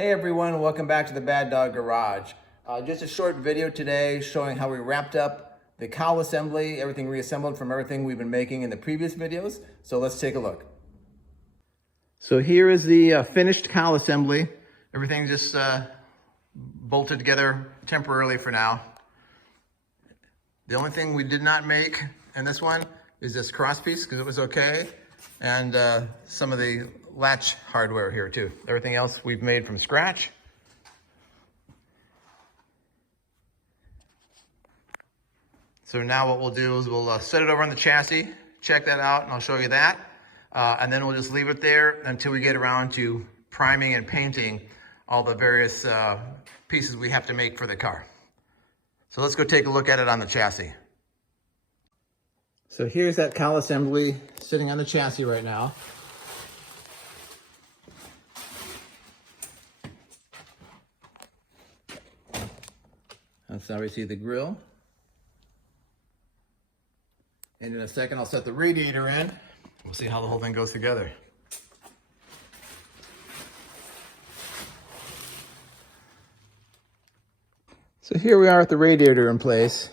Hey everyone, welcome back to the Bad Dog Garage. Just a short video today showing how we wrapped up the cowl assembly, everything reassembled from everything we've been making in the previous videos. So let's take a look. So here is the finished cowl assembly. Everything just bolted together temporarily for now. The only thing we did not make in this one is this cross piece because it was okay. And some of the latch hardware here too. Everything else we've made from scratch. So now what we'll do is we'll set it over on the chassis, check that out, and I'll show you that. And then we'll just leave it there until we get around to priming and painting all the various pieces we have to make for the car. So let's go take a look at it on the chassis. So here's that cowl assembly sitting on the chassis right now. That's obviously the grill. And in a second, I'll set the radiator in. We'll see how the whole thing goes together. So here we are with the radiator in place.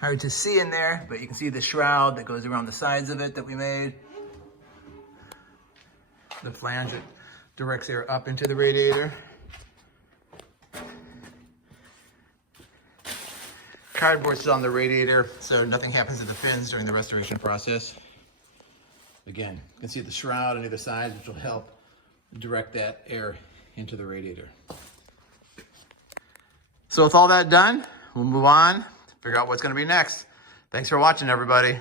Hard to see in there, but you can see the shroud that goes around the sides of it that we made. The flange that directs air up into the radiator. Cardboard is on the radiator, so nothing happens to the fins during the restoration process. Again, you can see the shroud on either side, which will help direct that air into the radiator. So with all that done, we'll move on, figure out what's going to be next. Thanks for watching, everybody.